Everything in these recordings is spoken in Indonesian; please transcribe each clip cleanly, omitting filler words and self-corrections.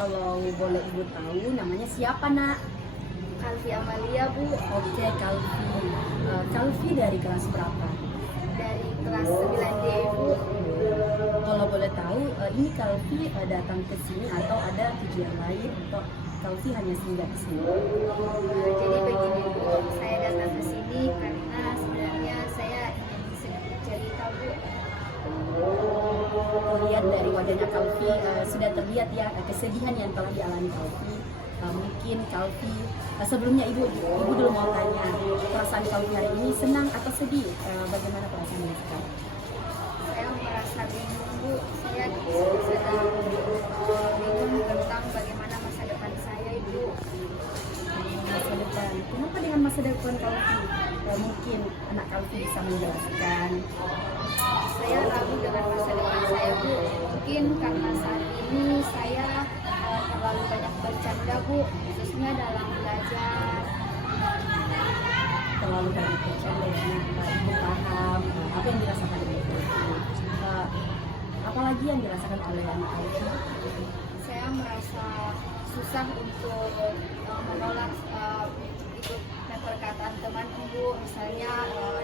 Kalau boleh Ibu tahu namanya siapa, Nak? Kalvi Amalia, Bu. Oke, Kalvi. Kalvi dari kelas berapa? Dari kelas 9D, Bu. Kalau boleh tahu, ini Kalvi datang ke sini atau ada tujuan lain atau Kalvi hanya singgah di sini? Jadi begini, Bu, saya datang ke sini karena sebenarnya saya ingin sedikit cerita, Bu. Lihat dari wajahnya Kalvi, sudah terlihat ya kesedihan yang telah dialami Kalvi. Mungkin Kalvi, sebelumnya Ibu dulu mau tanya, perasaan Kalvi hari ini senang atau sedih? Bagaimana perasaannya sekarang? Saya merasa bingung, Bu. Saya sedang bingung tentang bagaimana masa depan saya, Ibu. Masa depan, kenapa dengan masa depan Kalvi? Mungkin anak Kalvi bisa menjelaskan. Saya ragu dengan masa depan saya, Bu. Mungkin karena saat ini saya terlalu banyak bercanda, Bu, khususnya dalam belajar. Terlalu banyak bercanda ya, Ibu paham apa yang dirasakan oleh Ibu. Apalagi yang dirasakan oleh anak Kalvi? Saya merasa susah untuk menolak ikut perkataan teman, Bu. Misalnya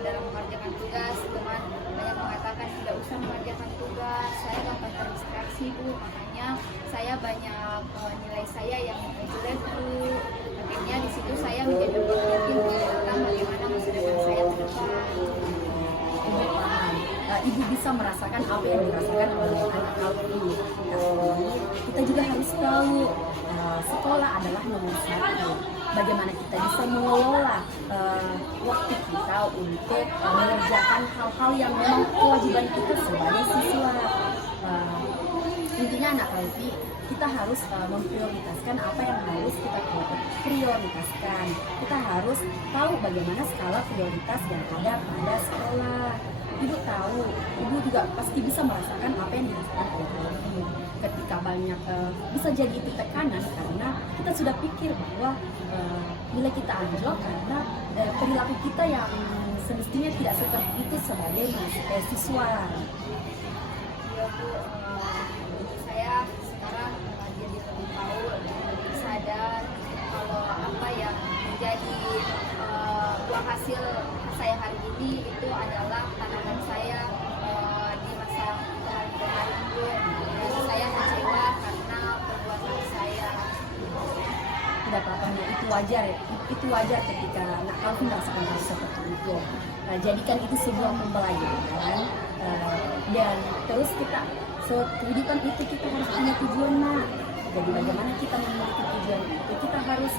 dalam mengerjakan tugas, teman banyak mengatakan tidak usah mengerjakan tugas. Saya gampang terdistraksi, Bu. Makanya saya banyak nilai saya yang jelek, Bu. Akhirnya di situ saya menjadi berpikir tentang bagaimana masa depan saya ke depan. Ibu paham. Ibu bisa merasakan apa yang dirasakan oleh anak Kalvi. Kita juga harus tahu sekolah adalah nomor satu. Bagaimana kita bisa mengelola waktu kita untuk mengerjakan hal-hal yang memang kewajiban kita sebagai siswa. Intinya anak Kalvi, kita harus memprioritaskan apa yang harus kita prioritaskan. Kita harus tahu bagaimana skala prioritas yang ada pada sekolah. Ibu tahu, Ibu juga pasti bisa merasakan apa yang dirasakan oleh Kalvi. Ketika banyak bisa jadi itu tekanan karena kita sudah pikir bahwa nilai kita anjlok karena perilaku kita yang semestinya tidak seperti itu sebagai siswa. Iya, Bu. Saya sekarang jadi lebih tahu, lebih sadar kalau apa yang menjadi buah hasil saya hari ini itu adalah tanaman saya di masa kemarin, Bu. Dan saya kecewa karena perbuatan saya. Tidak apa-apa, itu wajar ya. Itu wajar ketika anak Kalvi merasakan hal seperti itu. Jadikan itu sebuah pembelajaran dan terus kita kehidupan itu kita harus punya tujuan, Nak. Jadi bagaimana kita memiliki tujuan itu, kita harus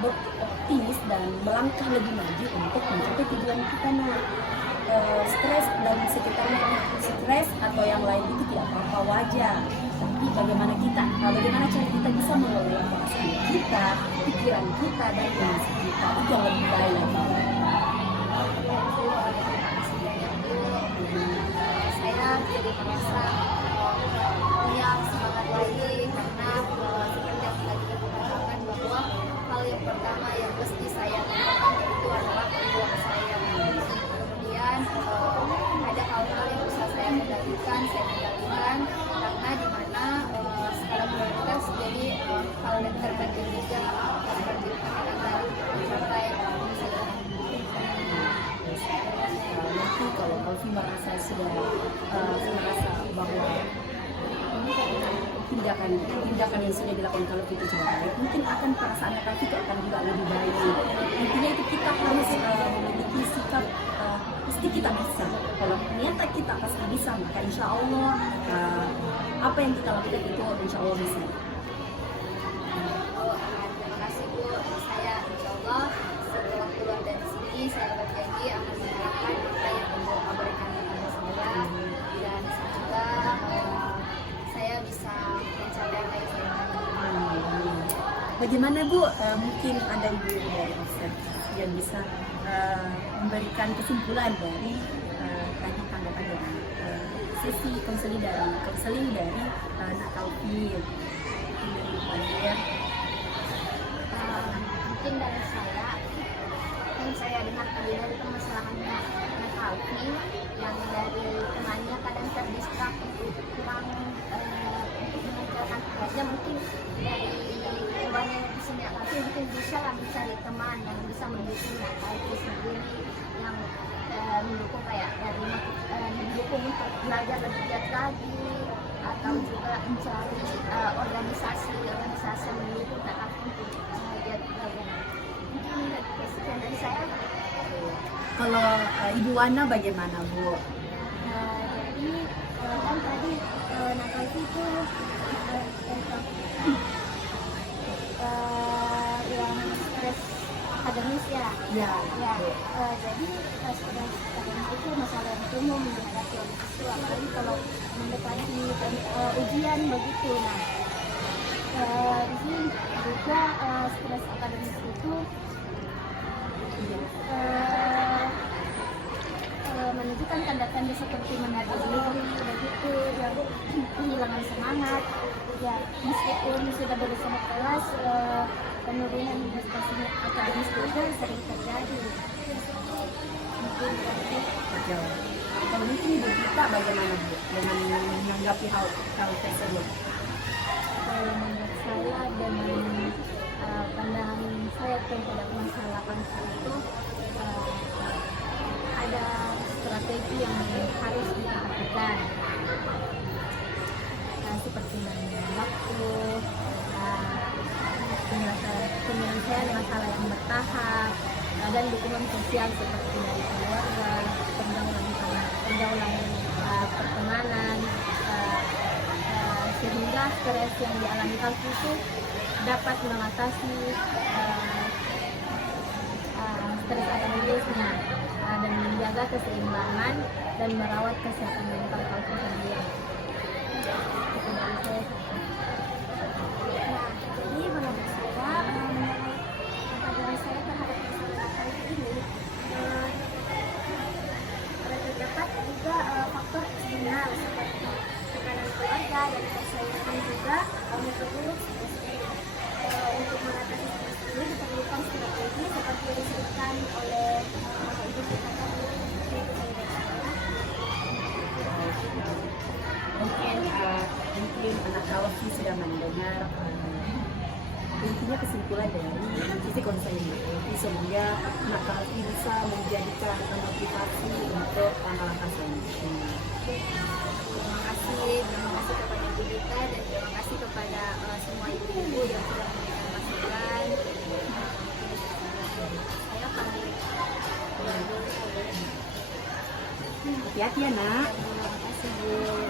beroptimis dan melangkah lebih maju untuk mencapai tujuan kita, Nak. Stres dan sekitarnya, stres atau yang lain itu tidak apa-apa, wajar. Tapi bagaimana cara kita bisa mengelola perasaan kita, pikiran kita, dan emosi kita itu yang lebih baik. Saya jadi merasa punya semangat lagi karena seperti yang tadi Ibu katakan bahwa hal yang pertama yang mesti saya lakukan itu adalah peluang saya. Kemudian ada hal-hal yang bisa saya kendalikan karena di mana skala prioritas jadi hal yang terpenting juga seperti katakan tadi mencapai masa depan. Nanti kalau Kalvi merasa merasa bahwa tindakan yang sudah dilakukan Kalvi itu tidak baik, mungkin akan perasaan Kalvi itu akan juga lebih baik. Intinya itu kita harus memiliki sikap pasti kita bisa. Kalau ternyata kita pasti bisa, maka insya Allah apa yang kita lakukan itu insya Allah bisa. Terima kasih, Bu. Saya insya Allah setelah keluar dari sini saya berjanji akan menerapkan apa yang Ibu berikan kepada saya dan semoga saya bisa mencapai apa yang saya inginkan. Bagaimana, Bu? Mungkin ada Ibu dari Offset yang bisa memberikan kesimpulan dari tadi tanggapan dari sesi konseling dari anak Kalvi. Ya. Mungkin dari saya yang saya dengar tadi dari permasalahannya anak Kalvi yang dari temannya kadang terdistrak kurang untuk mengejar misalkan kerja mungkin dari uangnya yang di sini tapi mungkin bisa lah mencari teman yang bisa mendukung Kak itu sendiri yang mendukung kayak dari mendukung untuk belajar lebih giat lagi atau juga mencari organisasi yang mendukung Kak untuk giat belajar. Mungkin sekian dari saya. Kalau Ibu Wana bagaimana Bu? Jadi kan tadi nakal itu yang stres akademis ya. Ya. Ya, jadi stres akademis itu masalah yang umum dihadapi oleh siswa, apalagi kalau mendekati ujian begitu. Nah, di sini juga stres akademis itu menunjukkan tanda-tanda seperti menarik diri begitu, yang kehilangan semangat. Ya, meskipun sudah berusaha kelas, penurunan prestasi akademis juga sering terjadi. Mungkin berarti Kalau mungkin Ibu Gita bagaimana Bu dengan menanggapi hal tersebut? kalau menurut saya dengan pandangan saya terhadap masalah konflik itu ada strategi yang harus diperhatikan, seperti waktu, penyelesaian masalah yang bertahap, dan dukungan sosial seperti dari keluarga, pergaulan pertemanan, sehingga stres yang dialami kalki itu dapat mengatasi stres akademisnya dan menjaga keseimbangan dan merawat kesehatan mental kalki sendiri. Itu dari saya. Nah, jadi menurut saya pandangan saya terhadap masalah kalki ini terdapat juga faktor eksternal seperti tekanan keluarga dan persaingan juga memperburuk stres ini. Untuk mengatasi stres ini diperlukan strategi seperti yang disebutkan oleh Ibu Gita tadi. Mungkin anak Kalki sudah mendengar intinya kesimpulan dari sisi konseling itu sehingga anak Kalki bisa menjadikan motivasi untuk langkah-langkah selanjutnya. Terima kasih kepada Ibu Gita dan terima kasih kepada semua ibu-ibu yang sudah memberikan masukan. Saya pamit. Hati-hati ya nak. Terima kasih Bu.